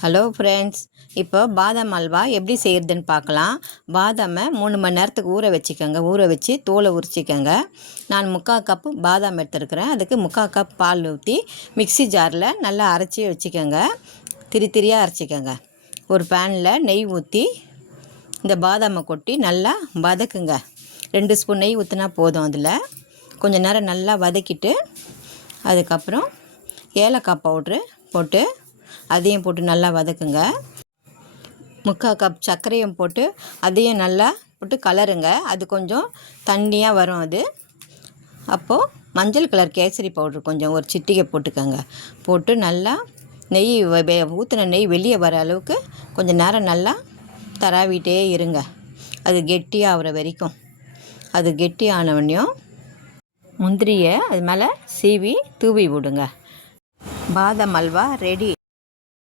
Hello friends, இப்போ பாதாம் அல்வா எப்படி செய்கிறதுன்னு பார்க்கலாம். பாதாமை 3 மணி நேரத்துக்கு ஊற வச்சுக்கோங்க. ஊற வச்சு தோலை உரிச்சிக்கோங்க. நான் 3/4 கப்பு பாதாம் எடுத்துருக்கிறேன். அதுக்கு 3/4 கப் பால் ஊற்றி மிக்ஸி ஜாரில் நல்லா அரைச்சி வச்சுக்கோங்க. திரியாக அரைச்சிக்கோங்க. ஒரு பேனில் நெய் ஊற்றி இந்த பாதாமை கொட்டி நல்லா வதக்குங்க. 2 ஸ்பூன் நெய் ஊற்றினா போதும். அதில் கொஞ்சம் நேரம் நல்லா வதக்கிட்டு அதுக்கப்புறம் ஏலக்காய் பவுட்ரு போட்டு அதையும் போட்டு நல்லா வதக்குங்க. 3/4 கப் சர்க்கரையும் போட்டு அதையும் நல்லா போட்டு கலருங்க. அது கொஞ்சம் தண்ணியாக வரும். அது அப்போது மஞ்சள் கலர் கேசரி பவுட்ரு கொஞ்சம் ஒரு சிட்டிகை போட்டுக்கோங்க. போட்டு நல்லா நெய் ஊற்றின நெய் வெளியே வர அளவுக்கு கொஞ்சம் நேரம் நல்லா தராவிட்டே இருங்க. அது கெட்டியாக ஆகிற வரைக்கும். அது கெட்டி ஆனவனையும் முந்திரியை அது மேலே சீவி தூவி விடுங்க. பாதாம் அல்வா ரெடி.